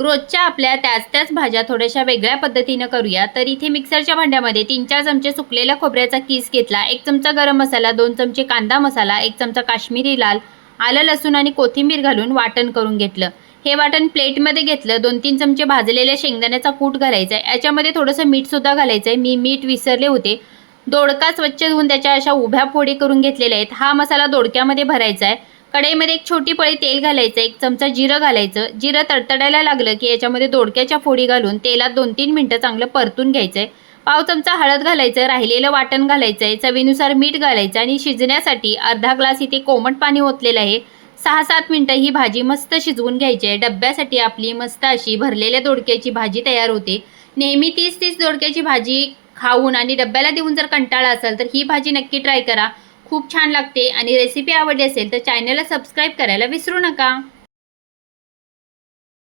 रोजच्या आपल्या त्याच भाज्या थोड्याशा वेगळ्या पद्धतीने करूया। तर इथे मिक्सरच्या भांड्यामध्ये 3-4 चमचे सुकलेल्या खोबऱ्याचा कीस घेतला, 1 चमचा गरम मसाला, 2 चमचे कांदा मसाला, 1 चमचा काश्मीरी लाल, आलं लसूण आणि कोथिंबीर घालून वाटण करून घेतलं। हे वाटण प्लेटमध्ये घेतलं। 2-3 चमचे भाजलेल्या शेंगदाण्याचा कूट घालायचा आहे। याच्यामध्ये थोडंसं मीठ सुद्धा घालायचं आहे, मी मीठ विसरले होते। दोडका स्वच्छ धुवून त्याच्या अशा उभ्या फोडी करून घेतलेल्या आहेत। हा मसाला दोडक्यामध्ये भरायचा आहे। कढईमध्ये एक छोटी पळी तेल घालायचं, 1 चमचा जिरं घालायचं। जिरं तडतडायला लागलं की याच्यामध्ये दोडक्याच्या फोडी घालून तेलात 2-3 मिनिटं चांगलं परतून घ्यायचंय। पाव चमचा हळद घालायचं, राहिलेलं वाटण घालायचंय, चवीनुसार मीठ घालायचं आणि शिजण्यासाठी अर्धा ग्लास इथे कोमट पाणी ओतलेलं आहे। 6-7 मिनिटं ही भाजी मस्त शिजवून घ्यायची आहे। डब्यासाठी आपली मस्त अशी भरलेल्या दोडक्याची भाजी तयार होते। नेहमी तीच दोडक्याची भाजी खाऊन आणि डब्याला देऊन जर कंटाळा असेल तर ही भाजी नक्की ट्राय करा, खूप छान लागते। आणि रेसिपी आवडली असेल तर चॅनलला सबस्क्राईब करायला विसरू नका।